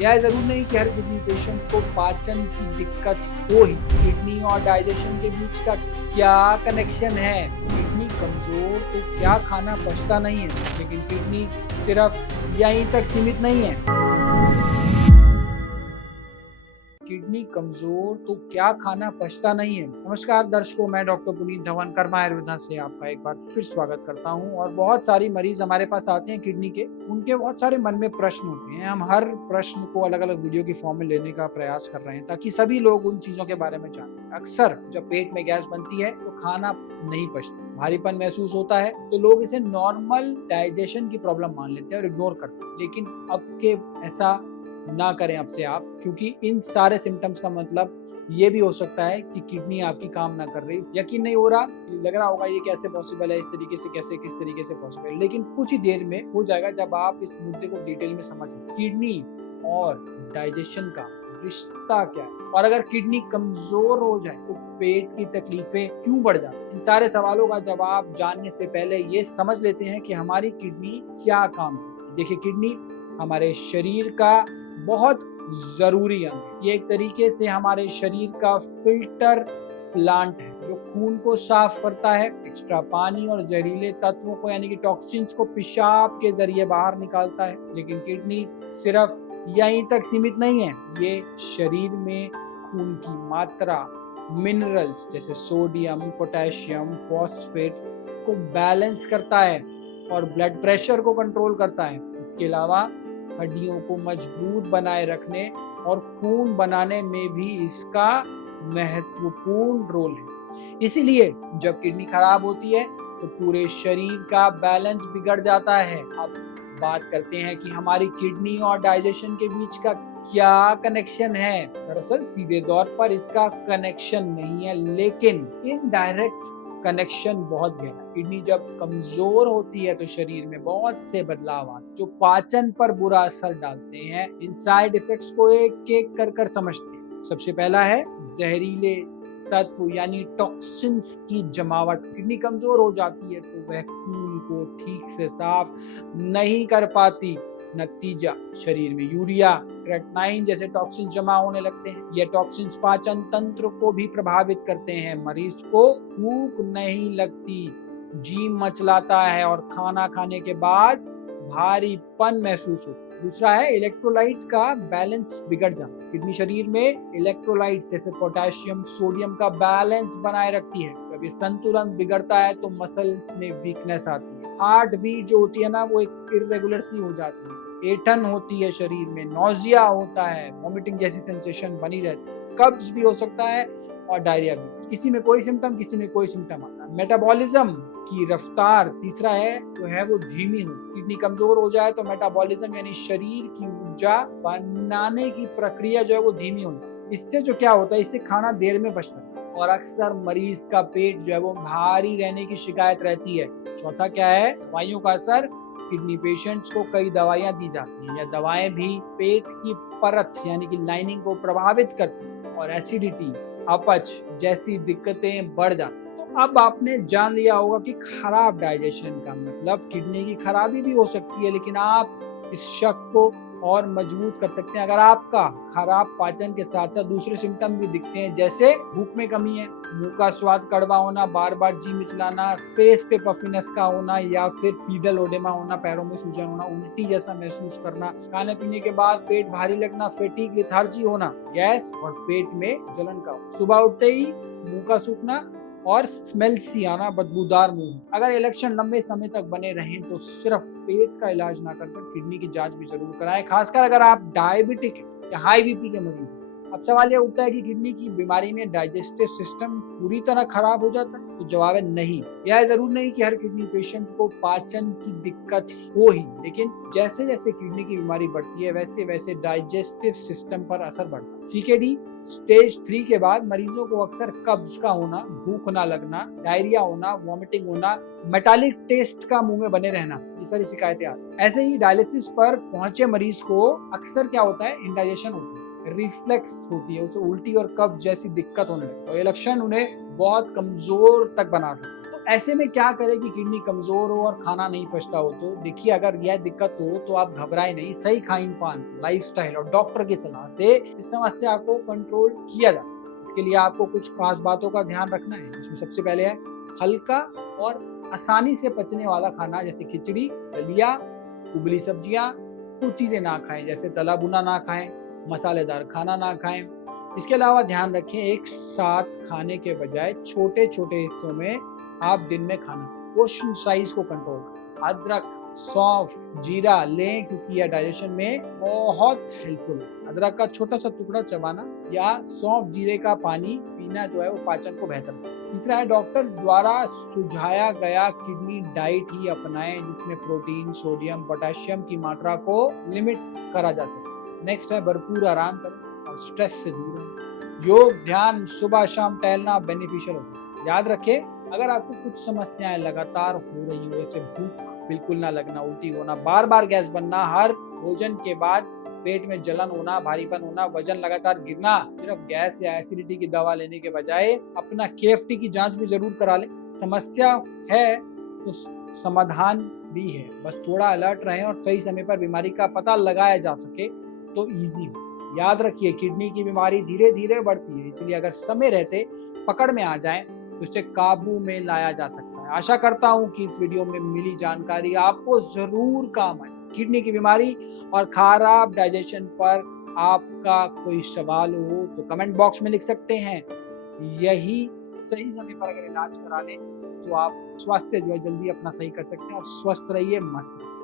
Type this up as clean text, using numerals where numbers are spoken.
यह जरूर नहीं कि हर किडनी पेशेंट को पाचन की दिक्कत हो ही। किडनी और डाइजेशन के बीच का क्या कनेक्शन है? किडनी कमजोर तो क्या खाना पचता नहीं है, लेकिन किडनी सिर्फ यहीं तक सीमित नहीं है। किडनी कमजोर तो क्या खाना पचता नहीं है। नमस्कार दर्शकों, मैं डॉक्टर पुनीत धवन कर्मा आयुर्वेदा से आपका एक बार फिर स्वागत करता हूं। और बहुत सारी मरीज हमारे पास आते हैं किडनी के, उनके बहुत सारे मन में प्रश्न होते हैं। हम हर प्रश्न को अलग अलग वीडियो की फॉर्म में लेने का प्रयास कर रहे हैं ताकि सभी लोग उन चीजों के बारे में जानें। अक्सर जब पेट में गैस बनती है तो खाना नहीं पचता, भारीपन महसूस होता है, तो लोग इसे नॉर्मल डाइजेशन की प्रॉब्लम मान लेते हैं और इग्नोर करते हैं। लेकिन अब के ऐसा ना करें अब से आप, क्योंकि इन सारे सिम्टम्स का मतलब ये भी हो सकता है कि किडनी आपकी काम ना कर रही। यकीन नहीं हो रहा, लग रहा होगा ये कैसे पॉसिबल है, इस तरीके से कैसे, किस तरीके से पॉसिबल है, लेकिन कुछ ही देर में हो जाएगा जब आप इस मुद्दे को डिटेल में समझ लें। किडनी और डाइजेशन का रिश्ता क्या है, और अगर किडनी कमजोर हो जाए तो पेट की तकलीफें क्यों बढ़ जाती? इन सारे सवालों का जवाब जानने से पहले ये समझ लेते हैं कि हमारी किडनी क्या काम है। देखिए, किडनी हमारे शरीर का बहुत जरूरी अंग है। ये एक तरीके से हमारे शरीर का फिल्टर प्लांट है जो खून को साफ करता है, एक्स्ट्रा पानी और जहरीले तत्वों को यानी कि टॉक्सिन्स को पेशाब के जरिए बाहर निकालता है। लेकिन किडनी सिर्फ यहीं तक सीमित नहीं है, ये शरीर में खून की मात्रा, मिनरल्स जैसे सोडियम, पोटेशियम, फॉस्फेट को बैलेंस करता है और ब्लड प्रेशर को कंट्रोल करता है। इसके अलावा हड्डियों को मजबूत बनाए रखने और खून बनाने में भी इसका महत्वपूर्ण रोल है। इसीलिए जब किडनी खराब होती है तो पूरे शरीर का बैलेंस बिगड़ जाता है। अब बात करते हैं कि हमारी किडनी और डाइजेशन के बीच का क्या कनेक्शन है। दरअसल सीधे तौर पर इसका कनेक्शन नहीं है, लेकिन इनडायरेक्ट कनेक्शन बहुत गहरा। किडनी जब कमजोर होती है तो शरीर में बहुत से बदलाव आते हैं जो पाचन पर बुरा असर डालते हैं। इन साइड इफेक्ट्स को एक एक कर समझते हैं। सबसे पहला है जहरीले तत्व यानी टॉक्सिन्स की जमावट। किडनी कमजोर हो जाती है तो वह खून को ठीक से साफ नहीं कर पाती। नतीजा, शरीर में यूरिया, क्रेटनाइन जैसे टॉक्सिन जमा होने लगते हैं। ये टॉक्सिन्स पाचन तंत्र को भी प्रभावित करते हैं। मरीज को भूख नहीं लगती, जी मचलाता है और खाना खाने के बाद भारीपन महसूस होता है। दूसरा है इलेक्ट्रोलाइट का बैलेंस बिगड़ जाना। किडनी शरीर में इलेक्ट्रोलाइट्स जैसे पोटेशियम, सोडियम का बैलेंस बनाए रखती है। जब ये संतुलन बिगड़ता है तो मसल्स में वीकनेस आती है, हार्ट बीट जो होती है ना वो एक इरेगुलर सी हो जाती है, ऐंठन होती है शरीर में, नौजिया होता है, वॉमिटिंग जैसी सेंसेशन बनी रहती है, कब्ज भी हो सकता है और डायरिया भी। किसी में कोई सिम्टम, किसी में कोई सिम्टम आता है। मेटाबॉलिज्म की रफ्तार तीसरा है तो है वो धीमी हो। किडनी कमजोर हो जाए तो मेटाबॉलिज्म यानी शरीर की ऊर्जा बनाने की प्रक्रिया जो है वो धीमी हो जाती है। इससे जो क्या होता है, इससे खाना देर में पचता है और अक्सर मरीज का पेट जो है वो भारी रहने की शिकायत रहती है। चौथा क्या है, दवाइयों का असर। किडनी पेशेंट्स को कई दवाइयां दी जाती हैं या दवाएं भी पेट की परत यानी कि लाइनिंग को प्रभावित करती हैं और एसिडिटी, अपच जैसी दिक्कतें बढ़ जाती हैं। तो अब आपने जान लिया होगा कि खराब डाइजेशन का मतलब किडनी की खराबी भी हो सकती है, लेकिन आप इस शक को और मजबूत कर सकते हैं अगर आपका खराब पाचन के साथ साथ दूसरे सिम्टम भी दिखते हैं, जैसे भूख में कमी है, मुंह का स्वाद कड़वा होना, बार बार जी मिचलाना, फेस पे पफिनेस का होना या फिर पीडल ओडेमा होना, पैरों में सूजन होना, उल्टी जैसा महसूस करना, खाने पीने के बाद पेट भारी लगना, फैटीग, लेथार्जी होना, गैस और पेट में जलन का होना, सुबह उठते ही मुंह का सूखना और स्मेल सी आना, बदबूदार मुंह। अगर ये लक्षण लंबे समय तक बने रहें तो सिर्फ पेट का इलाज ना कर किडनी की जांच भी जरूर कराएं, खासकर अगर आप डायबिटिक हैं या हाई बीपी के मरीज हैं। अब सवाल यह उठता है कि किडनी की बीमारी में डाइजेस्टिव सिस्टम पूरी तरह खराब हो जाता है, तो जवाब है नहीं। यह जरूर नहीं कि हर किडनी पेशेंट को पाचन की दिक्कत हो ही, लेकिन जैसे जैसे किडनी की बीमारी बढ़ती है वैसे वैसे डाइजेस्टिव सिस्टम पर असर बढ़ता है। सीकेडी स्टेज 3 के बाद मरीजों को अक्सर कब्ज का होना, भूख ना लगना, डायरिया होना, वॉमिटिंग होना, मेटालिक टेस्ट का मुंह में बने रहना, ये सारी शिकायतें आती हैं। ऐसे ही डायलिसिस पर पहुंचे मरीज को अक्सर क्या होता है, इंडाइजेशन होती है, रिफ्लेक्स होती है, उसे उल्टी और कब्ज जैसी दिक्कत होने लगती है। ये लक्षण उन्हें बहुत कमजोर तक बना सकते हैं। तो ऐसे में क्या करें कि किडनी कमजोर हो और खाना नहीं पचता हो? तो देखिए, अगर यह दिक्कत हो तो आप घबराएं नहीं। सही खान पान, लाइफस्टाइल और डॉक्टर की सलाह से इस समस्या को कंट्रोल किया जा सकता है। इसके लिए आपको कुछ खास बातों का ध्यान रखना है, जिसमें सबसे पहले है हल्का और आसानी से पचने वाला खाना, जैसे खिचड़ी, दलिया, उबली सब्जियां। कुछ चीजें ना खाएं, जैसे तला भुना ना खाएं, मसालेदार खाना ना खाएं। इसके अलावा ध्यान रखें, एक साथ खाने के बजाय छोटे छोटे हिस्सों में आप दिन में खाना, पोर्शन साइज को कंट्रोल करें। अदरक, सौंफ, जीरा लें, क्योंकि यह डाइजेशन में बहुत हेल्पफुल है। अदरक का छोटा सा टुकड़ा चबाना या सौंफ जीरे का पानी पीना जो है वो पाचन को बेहतर करता है। तीसरा है, डॉक्टर द्वारा सुझाया गया किडनी डाइट ही अपनाएं, जिसमें प्रोटीन, सोडियम, पोटेशियम की मात्रा को लिमिट करा जा सके। नेक्स्ट है, भरपूर आराम करें और स्ट्रेस से दूर रहें। योग, ध्यान, सुबह शाम टहलना बेनिफिशियल होता है। याद रखें, अगर आपको कुछ समस्याएं लगातार हो रही हो, जैसे भूख बिल्कुल ना लगना, उल्टी होना, बार बार गैस बनना, हर भोजन के बाद पेट में जलन होना, भारीपन होना, वजन लगातार गिरना, सिर्फ गैस या एसिडिटी की दवा लेने के बजाय अपना केएफटी की जांच भी जरूर करा लें। समस्या है तो समाधान भी है, बस थोड़ा अलर्ट रहें और सही समय पर बीमारी का पता लगाया जा सके तो इजी हो। याद रखिए, किडनी की बीमारी धीरे धीरे बढ़ती है, इसलिए अगर समय रहते पकड़ में आ जाए तो इसे काबू में लाया जा सकता है। आशा करता हूं कि इस वीडियो में मिली जानकारी आपको जरूर काम आए। किडनी की बीमारी और खराब डाइजेशन पर आपका कोई सवाल हो तो कमेंट बॉक्स में लिख सकते हैं। यही सही समय पर अगर इलाज करा लें तो आप स्वास्थ्य जो है जल्दी अपना सही कर सकते हैं और स्वस्थ रहिए, मस्त रहिए।